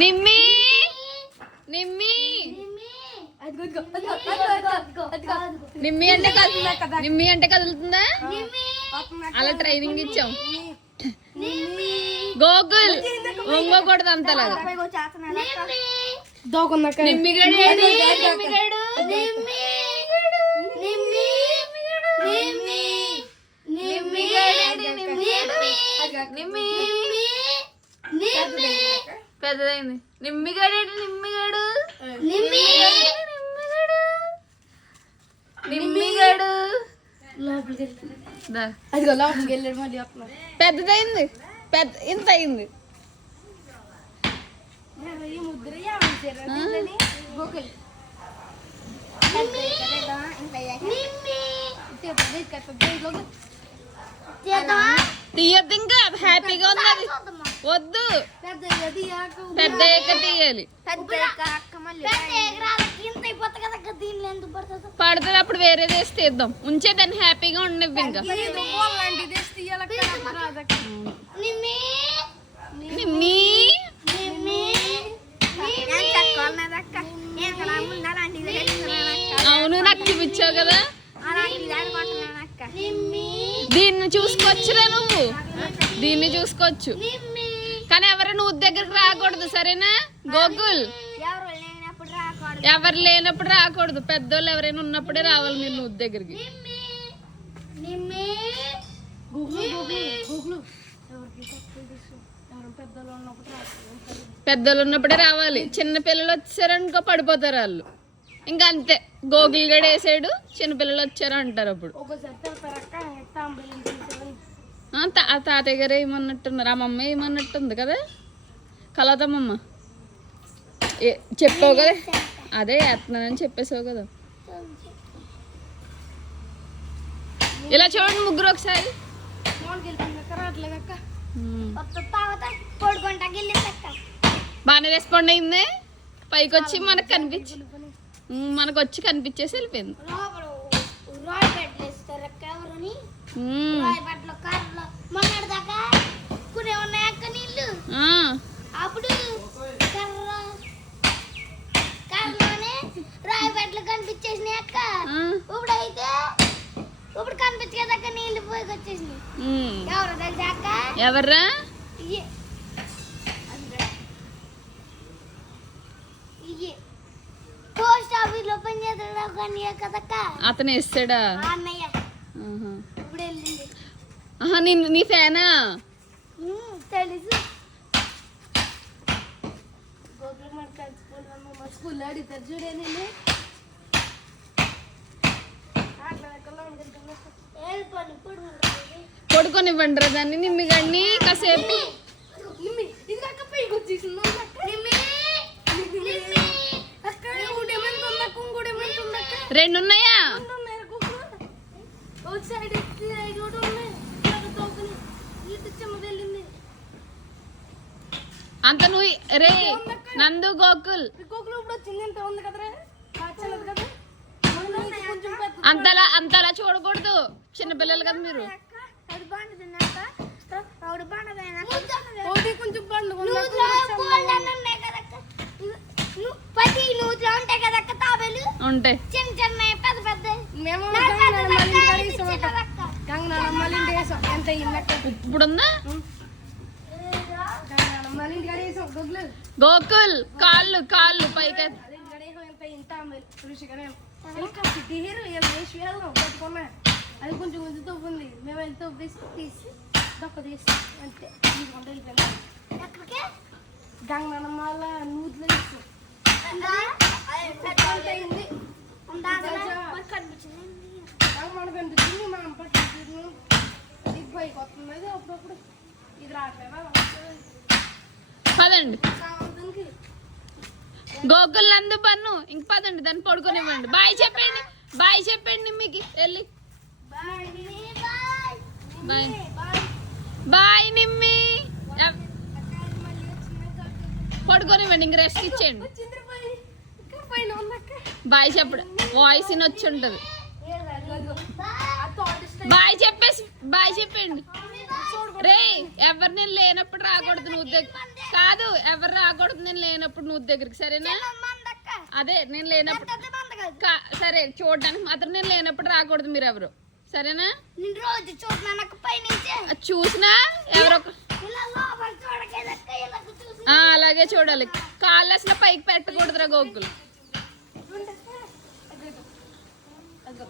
నిమ్మి నిమ్మి నిమ్మి అంటే నిమ్మి అంటే కదులుతుందా? అలా ట్రైనింగ్ ఇచ్చాం. గోకుల్ ఒంగోకూడదు అంతలాగా. నిమ్మిగడు పెద్దదైంది. నిమ్మిగడు నిమ్మిగడు నిమ్మిగడు పెద్దదైంది. ఇంత అయింది. తీయద్దు ఇంకా హ్యాపీగా ఉంది. అది వద్దు, పెద్ద తీయాలి. పడుతుంది అప్పుడు వేరేది వేసి తీద్దాం. ఉంచే దాన్ని హ్యాపీగా ఉండవు. ఇంకా అవును, నాకు చూపించావు కదా. దీన్ని చూసుకోవచ్చురా నువ్వు. దీన్ని చూసుకోవచ్చు కానీ ఎవరు నువ్వు దగ్గరకు రాకూడదు, సరేనా గోకుల్? ఎవరు లేనప్పుడు రాకూడదు. పెద్దోళ్ళు ఎవరైనా ఉన్నప్పుడే రావాలి మీరు నువ్వు దగ్గరికి. పెద్దోళ్ళు ఉన్నప్పుడే రావాలి. చిన్న పిల్లలు వచ్చారనుకో పడిపోతారు వాళ్ళు. ఇంకా అంతే, గోగుల్ గడ వేసాడు, చిన్నపిల్లలు వచ్చారు అంటారు. అప్పుడు తాతయ్య గారు ఏమన్నట్టున్నారు, ఆ మమ్మ ఏమన్నట్టుంది కదా, కలతమ్మమ్మ చెప్పావు కదా, అదే వేస్తున్నానని చెప్పేసావు కదా. ఇలా చూడండి ముగ్గురు ఒకసారి. బాగానే రెస్పాండ్ అయింది. పైకి వచ్చి మనకు వచ్చి కనిపించేసి వెళ్ళిపోయింది. అప్పుడు రాయపేటలో కనిపించేసినాయి అక్క. ఇప్పుడు కనిపించక నీళ్ళు పోయి వచ్చేసినాయి. ఎవరు తెలుసా అక్క? ఎవర్రా? పోస్ట్ ఆఫీస్ లో పని చేస్తాడు కదక్క. అతను వేస్తాడా? అన్నయ్య ఇప్పుడు వెళ్ళింది. నీ ఫ్యానా? తెలుసు. స్కూల్లో అడుగుతారు చూడండి. పడుకోనివ్వండి రా దాన్ని. నిమ్మిగడిని కాసేపు రెండు ఉన్నాయా? అంత నువ్వు రే నందు గోకుల్ అంతలా చూడకూడదు. చిన్నపిల్లలు కదా మీరు. ఉంటాయి చిన్న చిన్న పెద్ద పెద్ద. ఇప్పుడుందా గోకుల్? కాళ్ళు కాళ్ళు పైకి అది కొంచెం కొంచెం తవ్వుంది. మేము వెళ్ళి తవ్వేసి తీసి దొక్క తీసి అంతే గంగనమ్మ నూతులు ఇస్తాం. కనిపించింది మా అమ్మ పైకి వస్తుంది. అప్పుడప్పుడు ఇది రావట్లేదా? పదండి గోకుల్ నందు పన్ను. ఇంక పదండి, దాన్ని పడుకోనివ్వండి. బాయ్ చెప్పండి. బాయ్ చెప్పండి మీకు వెళ్ళి. Bye bye Nimmi. పడుకోనివ్వండి, ఇంక రెస్ట్ ఇచ్చేయండి. బాయ్ చెప్పడం వాయిస్ వచ్చి ఉంటుంది. బాయ్ చెప్పేసి బాయ్ చెప్పండి రే. ఎవరిని లేనప్పుడు రాకూడదు నువ్వు. కాదు ఎవరు రాకూడదు నేను లేనప్పుడు నువ్వు దగ్గరికి, సరేనా? మందక్క అదే నేను లేనప్పుడు మంద కాదు. సరే చూడడానికి మాత్రం నేను లేనప్పుడు రాకూడదు మీరు ఎవరు, సరేనా? నేను రోజు చూస్తున్నాను అక్క పైనుంచి. అది చూసినా ఎవరో ఇలా లోపల చూడకేదక్క ఇలా చూసి. అలాగే చూడాలి. కాళ్ళు అసలు పైకి పెట్టకూడదురా గోకులు. అగో